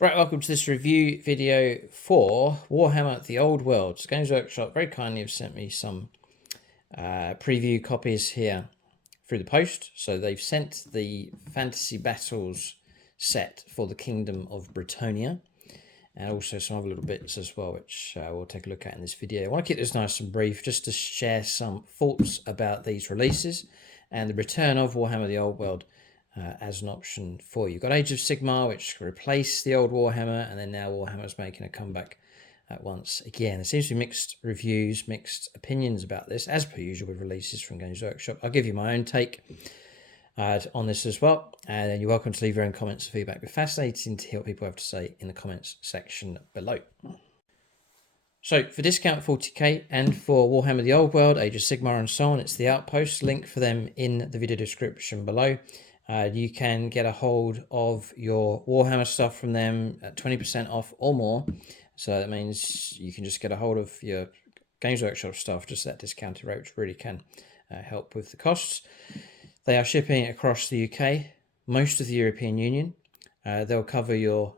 Right, welcome to this review video for Warhammer The Old World. Games Workshop very kindly have sent me some preview copies here through the post. So they've sent the Fantasy Battles set for the Kingdom of Bretonnia, and also some other little bits as well, which we'll take a look at in this video. I want to keep this nice and brief just to share some thoughts about these releases and the return of Warhammer The Old World as an option for you. You've got Age of Sigmar, which replaced the old Warhammer, and then now Warhammer's making a comeback once again. There seems to be mixed reviews, mixed opinions about this, as per usual with releases from Games Workshop. I'll give you my own take on this as well, and then you're welcome to leave your own comments and feedback. It's fascinating to hear what people have to say in the comments section below. So for discount 40k and for Warhammer The Old World, Age of Sigmar and so on, it's the Outpost. Link for them in the video description below. You can get a hold of your Warhammer stuff from them at 20% off or more. So that means you can just get a hold of your Games Workshop stuff just at that discounted rate, which really can help with the costs. They are shipping across the UK, most of the European Union. They'll cover your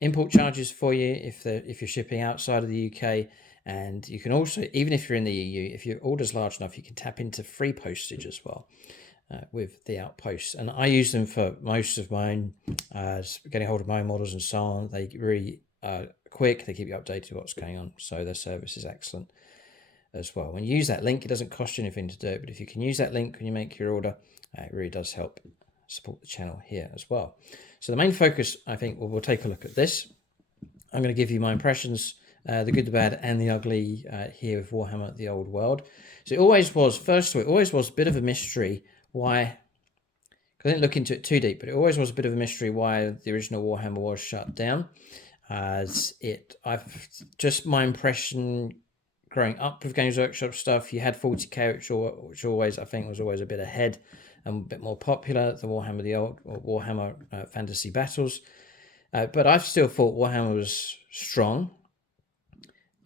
import charges for you if you're shipping outside of the UK. And you can also, even if you're in the EU, if your order's large enough, you can tap into free postage as well. With the Outposts, and I use them for most of my own getting hold of my own models and so on. They really quick, they keep you updated with what's going on, so their service is excellent as well. When you use that link, it doesn't cost you anything to do it, but if you can use that link when you make your order, it really does help support the channel here as well. So the main focus, I think, we'll take a look at this. I'm going to give you my impressions, the good, the bad, and the ugly here with Warhammer The Old World. So it always was, first of all, it always was a bit of a mystery why, I didn't look into it too deep, but it always was a bit of a mystery why the original Warhammer was shut down. My impression growing up with Games Workshop stuff, you had 40k, which always, I think, was always a bit ahead and a bit more popular than Warhammer The Old, or Warhammer Fantasy Battles. But I still thought Warhammer was strong.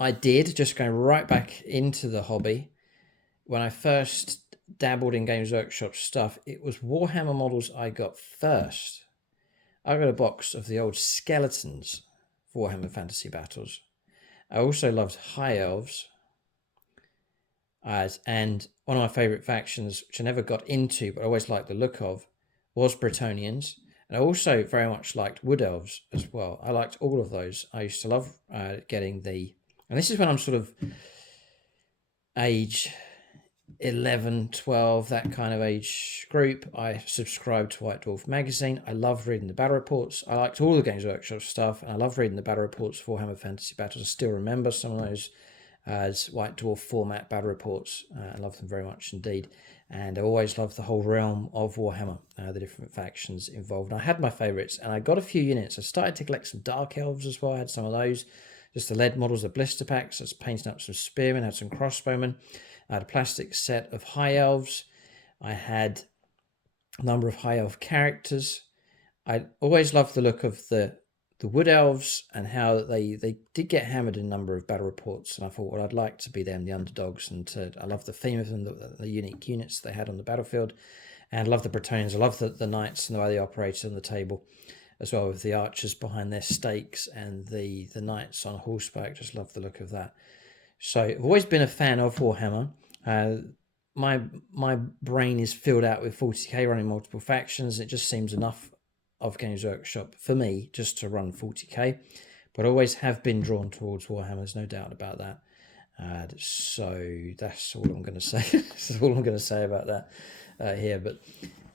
I did, just going right back into the hobby, when I first dabbled in Games Workshop stuff, it was Warhammer models I got first. I got a box of the old skeletons for Warhammer Fantasy Battles. I also loved High Elves, and one of my favourite factions, which I never got into but I always liked the look of, was Bretonians. And I also very much liked Wood Elves as well. I liked all of those. I used to love getting and this is when I'm sort of age 11, 12, that kind of age group. I subscribed to White Dwarf magazine. I loved reading the battle reports. I liked all the Games Workshop stuff, and I loved reading the battle reports for Warhammer Fantasy Battles. I still remember some of those as White Dwarf format battle reports. I love them very much indeed. And I always loved the whole realm of Warhammer, the different factions involved. And I had my favourites, and I got a few units. I started to collect some Dark Elves as well. I had some of those. Just the lead models, the blister packs. I was painting up some spearmen, had some crossbowmen. I had a plastic set of High Elves. I had a number of High Elf characters. I always loved the look of the Wood Elves and how they did get hammered in a number of battle reports. And I thought, well, I'd like to be them, the underdogs. And I love the theme of them, the unique units they had on the battlefield. And I love the Bretonians. I love the knights and the way they operated on the table, as well with the archers behind their stakes and the knights on horseback. Just love the look of that. So I've always been a fan of Warhammer. My brain is filled out with 40k running multiple factions. It just seems enough of Games Workshop for me just to run 40k. But I always have been drawn towards Warhammer. There's no doubt about that. So that's all I'm going to say. That's all I'm going to say about that here. But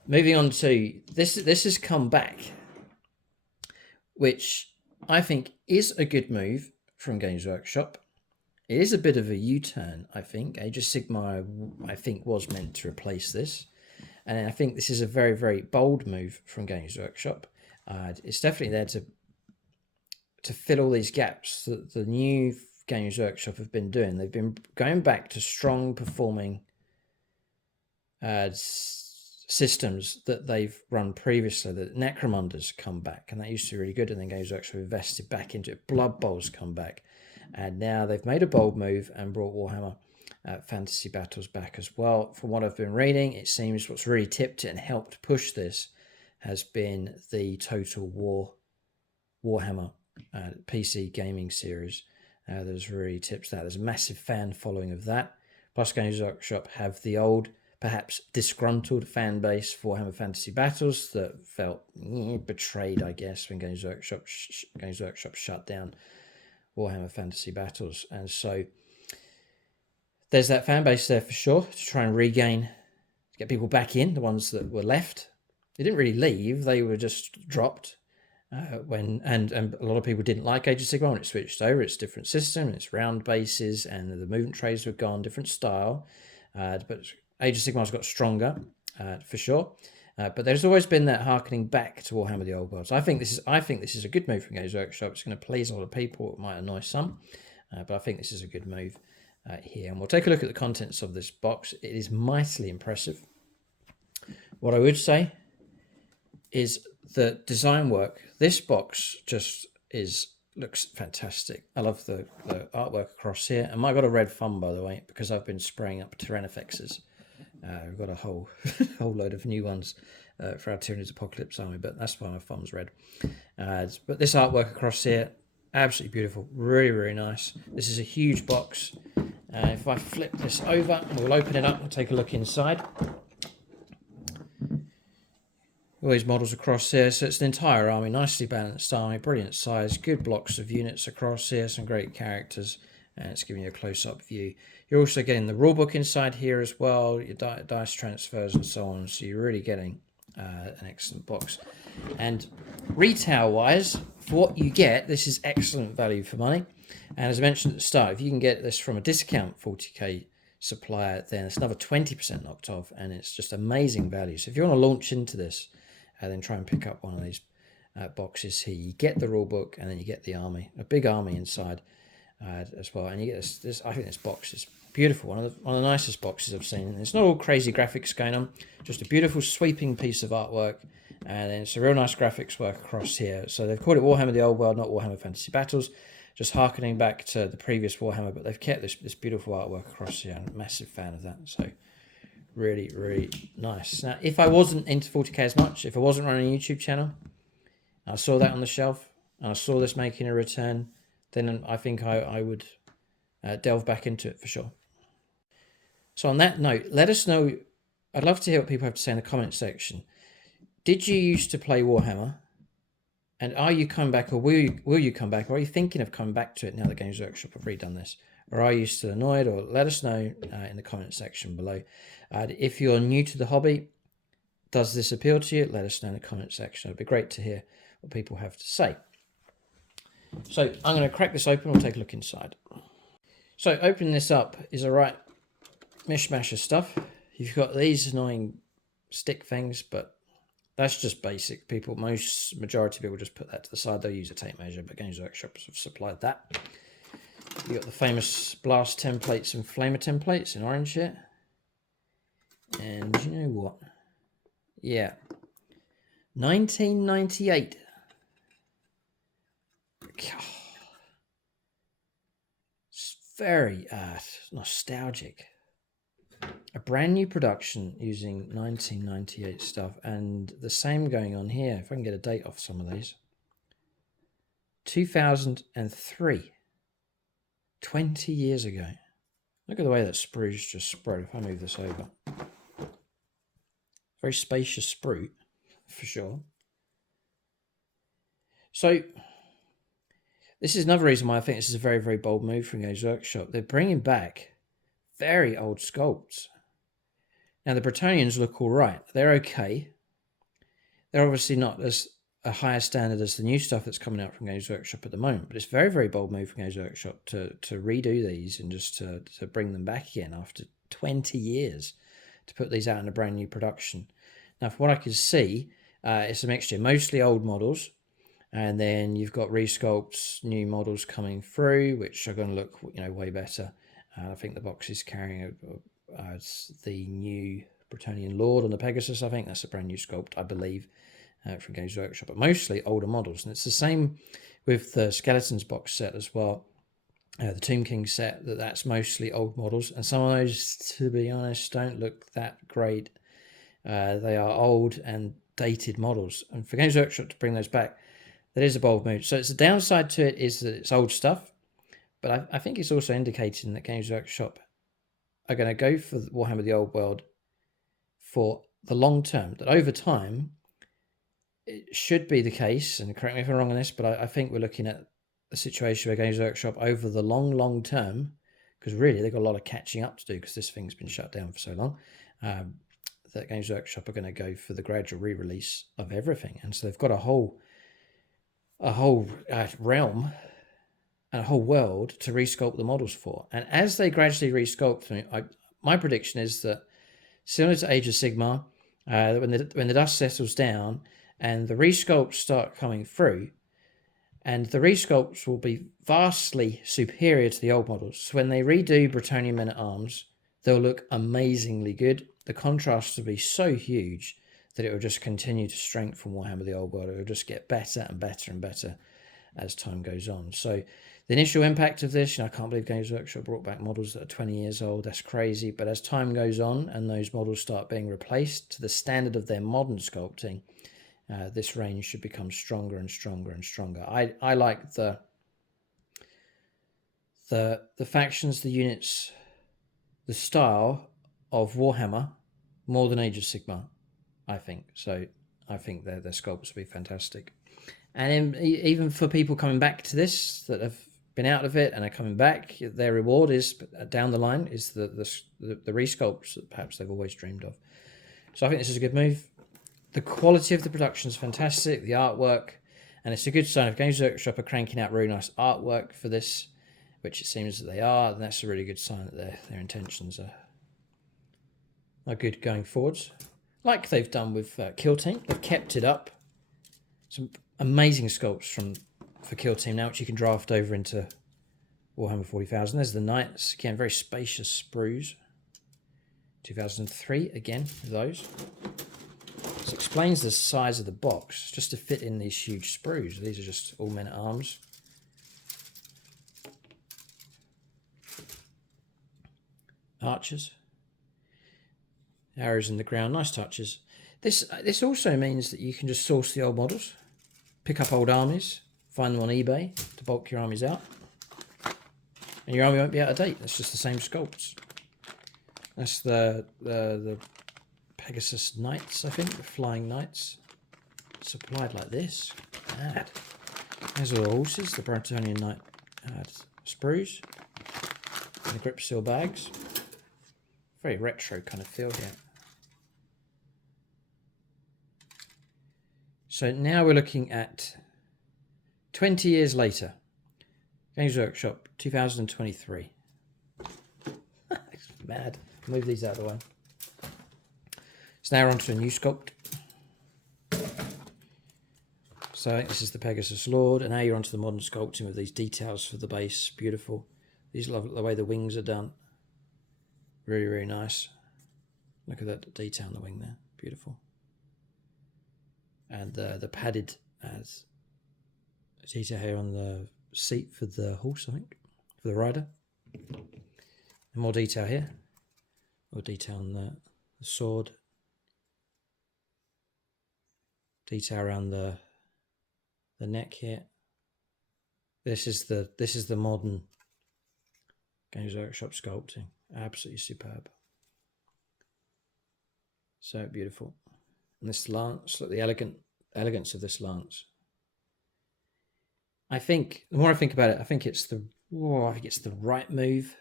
moving on to this has come back, which I think is a good move from Games Workshop. It is a bit of a U-turn, I think. Age of Sigmar, I think, was meant to replace this. And I think this is a very, very bold move from Games Workshop. It's definitely there to fill all these gaps that the new Games Workshop have been doing. They've been going back to strong performing systems that they've run previously. The Necromunders come back, and that used to be really good. And then Games Workshop invested back into it. Blood Bowls come back. And now they've made a bold move and brought Warhammer Fantasy Battles back as well. From what I've been reading, it seems what's really tipped it and helped push this has been the Total War Warhammer PC gaming series. There's really tips that. There's a massive fan following of that. Plus, Games Workshop have the old, perhaps disgruntled fan base for Warhammer Fantasy Battles that felt betrayed, I guess, when Games Workshop shut down Warhammer Fantasy Battles. And so there's that fan base there for sure to try and regain, get people back in, the ones that were left. They didn't really leave, they were just dropped. And a lot of people didn't like Age of Sigmar when it switched over. It's a different system, it's round bases, and the movement trays were gone, different style. But Age of Sigmar's got stronger, for sure. But there's always been that harkening back to Warhammer the Old World. So I think this is a good move from Games Workshop. It's going to please a lot of people. It might annoy some, but I think this is a good move here. And we'll take a look at the contents of this box. It is mightily impressive. What I would say is the design work. This box just looks fantastic. I love the artwork across here. And I got a red thumb, by the way, because I've been spraying up Tyrannofexes. We've got a whole load of new ones for our Tyranids Apocalypse army, but that's why my thumb's red. But this artwork across here, absolutely beautiful, really, really nice. This is a huge box. If I flip this over, we'll open it up and take a look inside. All these models across here, so it's an entire army, nicely balanced army, brilliant size, good blocks of units across here, some great characters, and it's giving you a close-up view. You're also getting the rulebook inside here as well, your dice transfers and so on, so you're really getting an excellent box. And retail-wise, for what you get, this is excellent value for money. And as I mentioned at the start, if you can get this from a discount 40k supplier, then it's another 20% knocked off, and it's just amazing value. So if you want to launch into this, then try and pick up one of these boxes here. You get the rule book, and then you get the army, a big army inside as well. And you get this. I think this box is beautiful. One of the nicest boxes I've seen. And it's not all crazy graphics going on, just a beautiful sweeping piece of artwork, and then it's a real nice graphics work across here. So they've called it Warhammer the Old World, not Warhammer Fantasy Battles, just harkening back to the previous Warhammer, but they've kept this beautiful artwork across here. I'm a massive fan of that. So really, really nice. Now, if I wasn't into 40k as much, if I wasn't running a YouTube channel, and I saw that on the shelf, and I saw this making a return, then I think I would delve back into it for sure. So on that note, let us know. I'd love to hear what people have to say in the comment section. Did you used to play Warhammer? And are you coming back, or will you come back, or are you thinking of coming back to it now that Games Workshop have redone this? Or are you still annoyed? Or let us know in the comment section below. If you're new to the hobby, does this appeal to you? Let us know in the comment section. It'd be great to hear what people have to say. So I'm going to crack this open. We'll take a look inside. So opening this up is a right mishmash of stuff. You've got these annoying stick things, but that's just basic. Majority of people just put that to the side. They'll use a tape measure, but Games Workshop have supplied that. You got the famous blast templates and flamer templates in orange here. And you know what? Yeah. 1998. It's very nostalgic. A brand new production using 1998 stuff, and the same going on here. If I can get a date off some of these. 2003. 20 years ago. Look at the way that sprue's just spread. If I move this over. Very spacious sprue, for sure. So, this is another reason why I think this is a very, very bold move from Games Workshop. They're bringing back very old sculpts. Now, the Bretonnians look all right. They're okay. They're obviously not as a higher standard as the new stuff that's coming out from Games Workshop at the moment, but it's a very, very bold move from Games Workshop to redo these and just to bring them back again after 20 years to put these out in a brand new production. Now, from what I can see, it's a mixture, mostly old models, and then you've got resculpts, new models coming through, which are going to look, way better. I think the box is carrying the new Bretonnian Lord on the Pegasus. I think that's a brand new sculpt, I believe, from Games Workshop, but mostly older models. And it's the same with the Skeletons box set as well. The Tomb King set, that's mostly old models, and some of those, to be honest, don't look that great. They are old and dated models, and for Games Workshop to bring those back, That is a bold move. So it's the downside to it is that it's old stuff, but I think it's also indicating that Games Workshop are going to go for Warhammer the Old World for the long term. That over time, it should be the case, and correct me if I'm wrong on this, but I think we're looking at a situation where Games Workshop over the long term, because really they've got a lot of catching up to do because this thing's been shut down for so long, that Games Workshop are going to go for the gradual re-release of everything. And so they've got a whole realm and a whole world to resculpt the models for. And as they gradually resculpt them, my prediction is that similar to Age of Sigmar, when the dust settles down and the resculpts start coming through, and the resculpts will be vastly superior to the old models. So when they redo Bretonnia Men-at-Arms, they'll look amazingly good. The contrast will be so huge that it will just continue to strengthen Warhammer the Old World. It will just get better and better and better as time goes on. So the initial impact of this, I can't believe Games Workshop brought back models that are 20 years old. That's crazy. But as time goes on and those models start being replaced to the standard of their modern sculpting, this range should become stronger and stronger and stronger. I like the factions, the units, the style of Warhammer more than Age of Sigmar, I think. So I think their sculpts will be fantastic. And even for people coming back to this that have been out of it and are coming back, their reward is down the line is the resculpts that perhaps they've always dreamed of. So I think this is a good move. The quality of the production is fantastic, the artwork, and it's a good sign. If Games Workshop are cranking out really nice artwork for this, which it seems that they are, then that's a really good sign that their intentions are good going forwards. Like they've done with Kill Team, they've kept it up. Some amazing sculpts for Kill Team now, which you can draft over into Warhammer 40,000. There's the Knights, again, very spacious sprues. 2003, again, those. This explains the size of the box, just to fit in these huge sprues. These are just all Men-at-Arms. Archers. Arrows in the ground, nice touches. This also means that you can just source the old models, pick up old armies, find them on eBay to bulk your armies out, and your army won't be out of date. It's just the same sculpts. That's the Pegasus Knights, I think, the Flying Knights, supplied like this. Mad. There's all the horses, the Bretonnia Knight sprues, and the grip seal bags. Very retro kind of feel here. So now we're looking at 20 years later. Games Workshop 2023. It's mad. Move these out of the way. So now we're on to a new sculpt. So this is the Pegasus Lord, and now you're onto the modern sculpting with these details for the base. Beautiful. These love the way the wings are done. Really, really nice. Look at that detail on the wing there. Beautiful. And the padded detail here on the seat for the horse, I think, for the rider. And more detail here. More detail on the sword. Detail around the neck here. This is the modern Games Workshop sculpting. Absolutely superb. So beautiful. And this lance, look, the elegance of this lance. I think the more I think about it, I think it's the right move.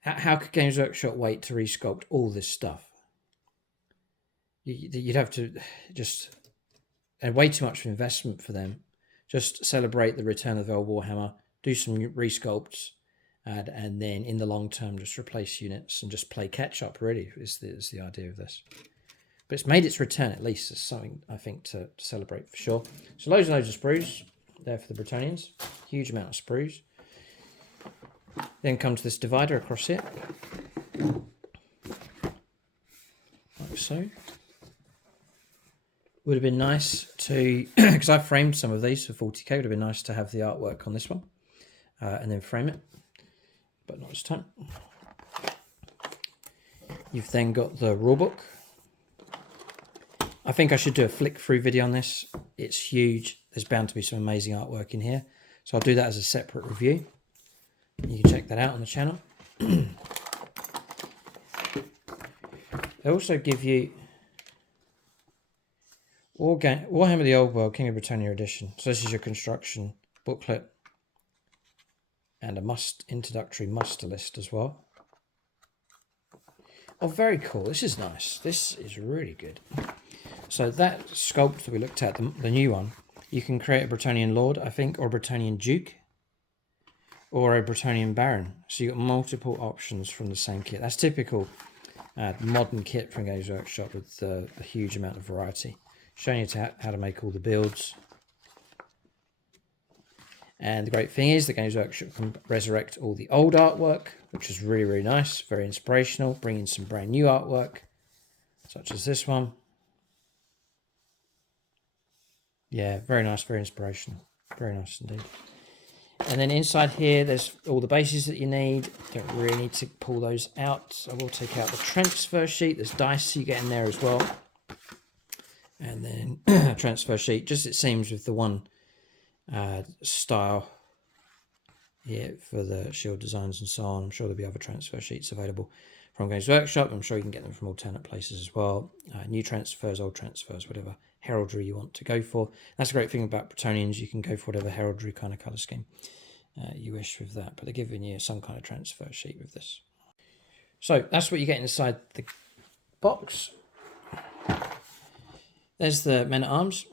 How could Games Workshop wait to resculpt all this stuff? You'd have to just, and way too much investment for them. Just celebrate the return of old Warhammer, do some resculpts, and then in the long term just replace units and just play catch up. Really is the idea of this. But it's made its return at least. It's something I think to celebrate for sure. So loads and loads of sprues there for the Bretonnians. Huge amount of sprues. Then comes this divider across here. Like so. Would have been nice to, because I framed some of these for 40k, would have been nice to have the artwork on this one. And then frame it. But not this time. You've then got the rulebook. I think I should do a flick through video on this. It's huge. There's bound to be some amazing artwork in here. So I'll do that as a separate review. You can check that out on the channel. They also give you Warhammer the Old World King of Bretonnia edition. So this is your construction booklet and a introductory muster list as well. Oh, very cool. This is nice. This is really good. So that sculpt that we looked at, the new one, you can create a Bretonnian Lord, I think, or a Bretonnian Duke, or a Bretonnian Baron. So you've got multiple options from the same kit. That's typical modern kit from Games Workshop with a huge amount of variety. Showing you how to make all the builds. And the great thing is that Games Workshop can resurrect all the old artwork, which is really, really nice, very inspirational. Bring in some brand new artwork, such as this one. Yeah, very nice, very inspirational. Very nice indeed. And then inside here, there's all the bases that you need. Don't really need to pull those out. I will take out the transfer sheet. There's dice you get in there as well. And then a transfer sheet, just it seems with the one style here for the shield designs and so on. I'm sure there'll be other transfer sheets available from Games Workshop. I'm sure you can get them from alternate places as well. New transfers, old transfers, whatever heraldry you want to go for. That's a great thing about Bretonnians. You can go for whatever heraldry kind of colour scheme you wish with that. But they're giving you some kind of transfer sheet with this. So that's what you get inside the box. There's the men-at-arms,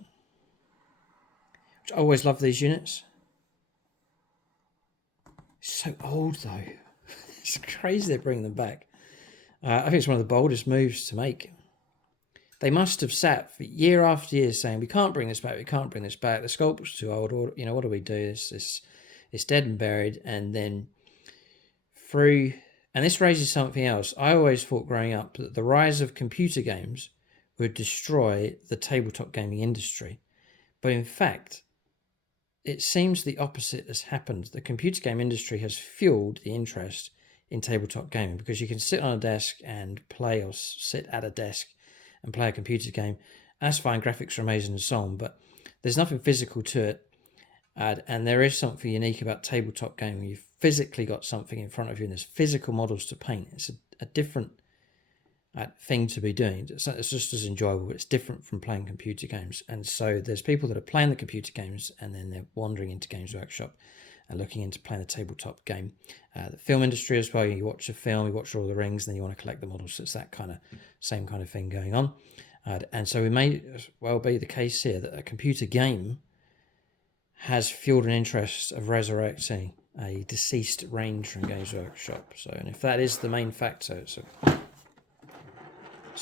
which I always love these units. It's so old though. It's crazy they bring them back. I think it's one of the boldest moves to make. They must have sat for year after year saying, we can't bring this back, we can't bring this back. The Sculpts too old, or, you know, what do we do? It's dead and buried. And then through, and this raises something else. I always thought growing up that the rise of computer games would destroy the tabletop gaming industry. But in fact, it seems the opposite has happened. The computer game industry has fueled the interest in tabletop gaming because you can sit on a desk and play, or sit at a desk and play a computer game. That's fine, graphics are amazing and so on, but there's nothing physical to it. And there is something unique about tabletop gaming. You've physically got something in front of you and there's physical models to paint. It's a different thing to be doing. It's just as enjoyable, but it's different from playing computer games. And so there's people that are playing the computer games and then they're wandering into Games Workshop and looking into playing a tabletop game. The film industry as well, you watch a film, you watch Lord of the Rings, and then you want to collect the models. So it's that kind of same kind of thing going on. And so it may well be the case here that a computer game has fueled an interest of resurrecting a deceased range from Games Workshop. So, and if that is the main factor, it's a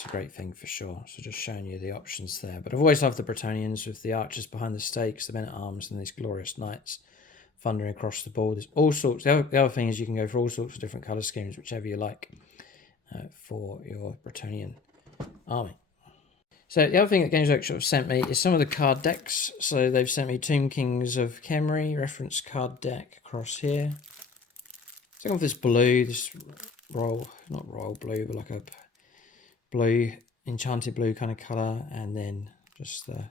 great thing for sure. So just showing you the options there. But I've always loved the Bretonnians with the archers behind the stakes, the men-at-arms, and these glorious knights thundering across the board. There's all sorts. The other thing is you can go for all sorts of different colour schemes, whichever you like, for your Bretonnian army. So the other thing that Games Workshop have sent me is some of the card decks. So they've sent me Tomb Kings of Khemri reference card deck across here. So I got this blue, this not royal blue, but like a blue, enchanted blue kind of colour, and then just the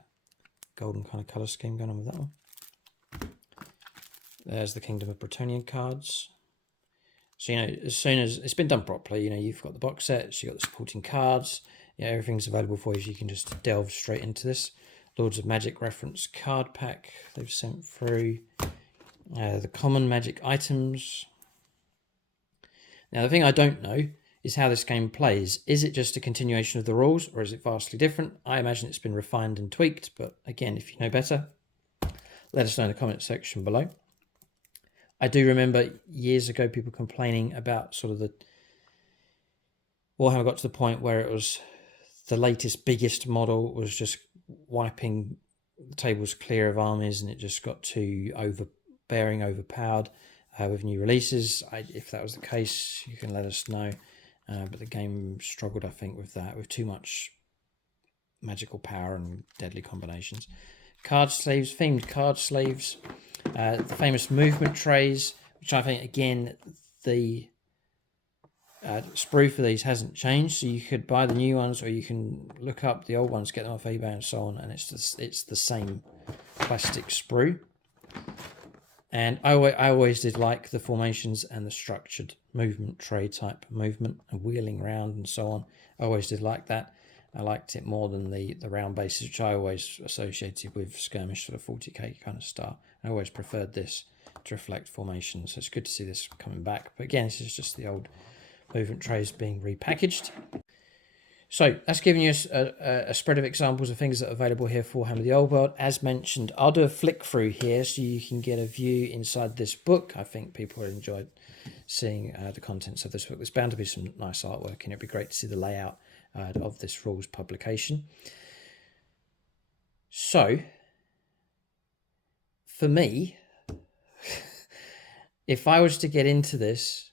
golden kind of colour scheme going on with that one. There's the Kingdom of Bretonnia cards. So, you know, as soon as it's been done properly, you know, you've got the box sets, you've got the supporting cards, yeah, everything's available for you, so you can just delve straight into this. Lords of Magic reference card pack they've sent through. The common magic items. Now, the thing I don't know is how this game plays. Is it just a continuation of the rules, or is it vastly different? I imagine it's been refined and tweaked, but again, if you know better, let us know in the comment section below. I do remember years ago people complaining about sort of the Warhammer got to the point where it was the latest, biggest model was just wiping the tables clear of armies, and it just got too overbearing, overpowered with new releases. If that was the case, you can let us know. But the game struggled, I think, with that, with too much magical power and deadly combinations. Card sleeves, themed card sleeves. The famous movement trays, which I think, again, the sprue for these hasn't changed, so you could buy the new ones, or you can look up the old ones, get them off eBay and so on, and it's the same plastic sprue. And I always did like the formations and the structured movement, tray type movement and wheeling around and so on. I always did like that. I liked it more than the round bases, which I always associated with skirmish, sort of 40k kind of style. I always preferred this to reflect formations, so it's good to see this coming back. But again, this is just the old movement trays being repackaged. So that's giving you a spread of examples of things that are available here for Warhammer the Old World. As mentioned, I'll do a flick through here so you can get a view inside this book. I think people will enjoy seeing the contents of this book. There's bound to be some nice artwork, and it'd be great to see the layout of this rules publication. So, for me, if I was to get into this,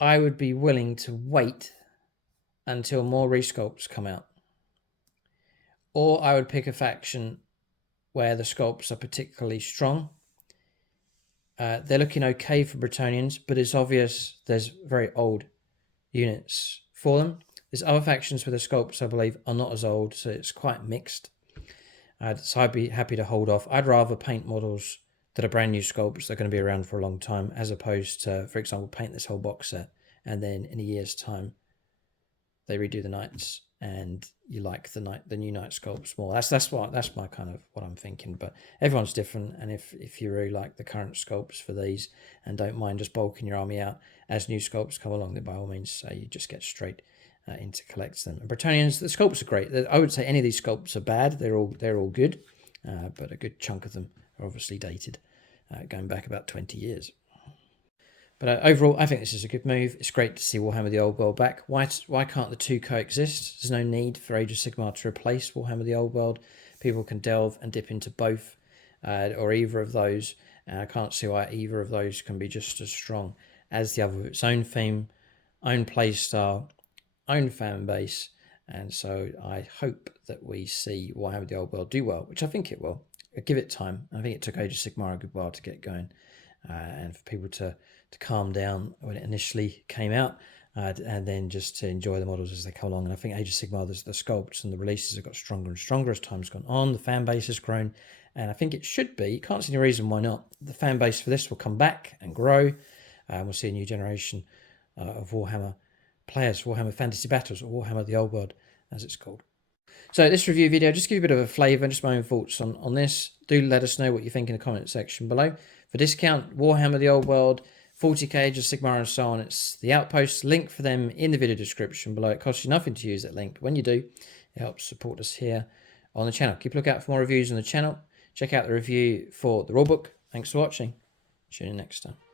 I would be willing to wait until more resculpts come out. Or I would pick a faction where the sculpts are particularly strong. They're looking okay for Bretonnians, but it's obvious there's very old units for them. There's other factions where the sculpts, I believe, are not as old, so it's quite mixed. So I'd be happy to hold off. I'd rather paint models that are brand new sculpts that are going to be around for a long time, as opposed to, for example, paint this whole box set and then in a year's time they redo the knights and you like the new knight sculpts more. That's my kind of what I'm thinking. But everyone's different, and if you really like the current sculpts for these and don't mind just bulking your army out as new sculpts come along, then by all means you just get straight into collecting them. And Bretonnians, the sculpts are great. I would say any of these sculpts are bad. They're all good, but a good chunk of them are obviously dated, going back about 20 years. But overall, I think this is a good move. It's great to see Warhammer the Old World back. Why can't the two coexist? There's no need for Age of Sigmar to replace Warhammer the Old World. People can delve and dip into both, or either of those. And I can't see why either of those can be just as strong as the other, with its own theme, own play style, own fan base. And so I hope that we see Warhammer the Old World do well, which I think it will. Give it time. I think it took Age of Sigmar a good while to get going, and for people to calm down when it initially came out, and then just to enjoy the models as they come along. And I think Age of Sigmar, the sculpts and the releases have got stronger and stronger as time's gone on. The fan base has grown, and I think it should be. You can't see any reason why not. The fan base for this will come back and grow, and we'll see a new generation of Warhammer players, Warhammer Fantasy Battles, or Warhammer the Old World, as it's called. So this review video, just give you a bit of a flavour, just my own thoughts on this. Do let us know what you think in the comment section below. For discount, Warhammer the Old World, 40k, Age of Sigmar and so on. It's the Outpost. Link for them in the video description below. It costs you nothing to use that link. When you do, it helps support us here on the channel. Keep a lookout for more reviews on the channel. Check out the review for the Rulebook. Thanks for watching. See you next time.